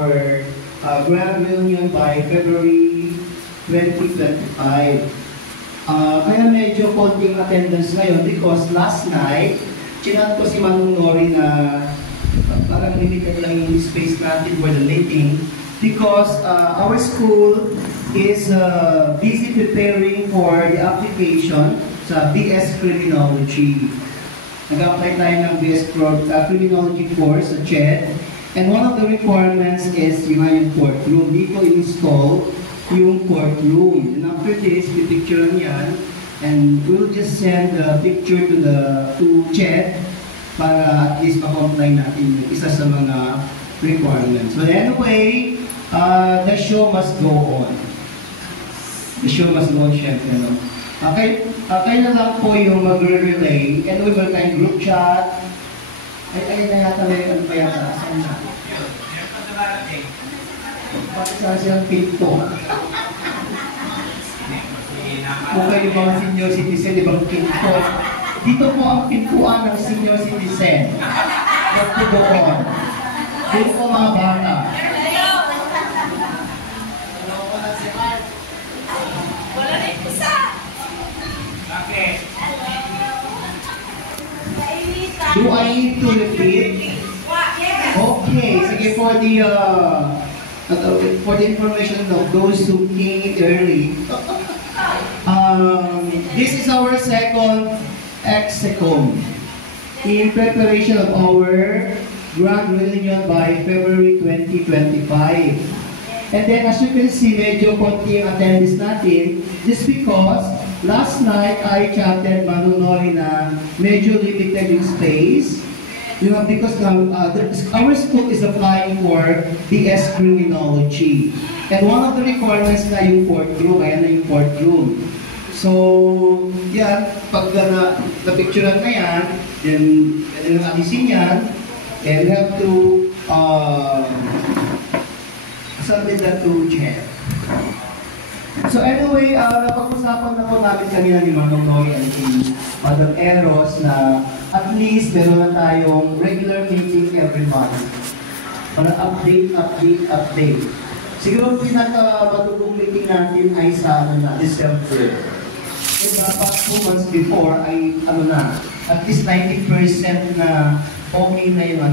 for grand reunion by February 2025. Kaya medyo konting attendance ngayon because last night, chinat ko si Manong Nori na parang limited lang yung space natin for the meeting because our school is busy preparing for the application sa BS Criminology. Nag-apply tayo ng BS Criminology course sa CHED. And one of the requirements is yung courtroom. Dito install yung courtroom. And after this, pipicturean yan. And we'll just send the picture to CHED para at least ma-comply natin yung isa sa mga requirements. But anyway, the show must go on. The show must go on, syempre, no? Okay, kaya na lang po yung mag-relay. And we will kind group chat. Ay na yata may ano pa yata. Saan na? Bakit saan siyang pinto? Kung kayo mga senior citizen, ibang pinto. Dito po ang pintuan ng senior citizen. Huwag po doon. Dito po mga bata. Wala na yung isa. Do I need to repeat? Okay, sige, for the information of those who came early. This is our second execom in preparation of our grand reunion by February 2025. And then as you can see, medyo konti ang attendance natin just because last night I chatted Manong Nori na medyo limited yung space. You know, because our school is applying for BS Criminology. And one of the requirements na yung courtroom, ayan na yung courtroom. So, yan, pag na-picturean na yan, then pwede nang alisin yan, and we have to submit that to CHED. So anyway, napag-usapan na po namin kanina ni Manong Nori and si Madam Eros na at least meron na tayong regular meeting every month. Para update. Siguro pinaka-matugong meeting natin ay sa December. So dapat 2 months before ay at least 90% na okay na yung